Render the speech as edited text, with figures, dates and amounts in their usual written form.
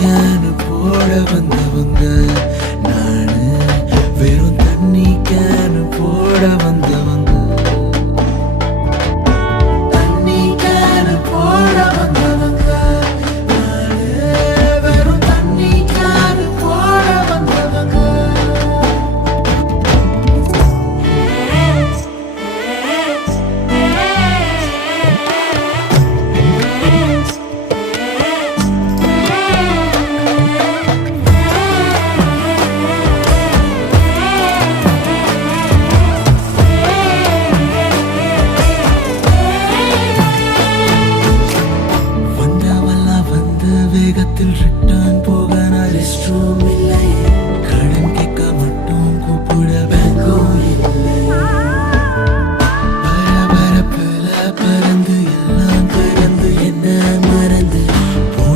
Can போட வந்தவங்க நானு, வெறும் தண்ணி கேனு போட வந்தவங்க. தண்ணி கேனு போட வந்தவங்க நானு, வெறும் தண்ணி கேனு போட வந்தவங்க. வேகத்தில் ரிட்ட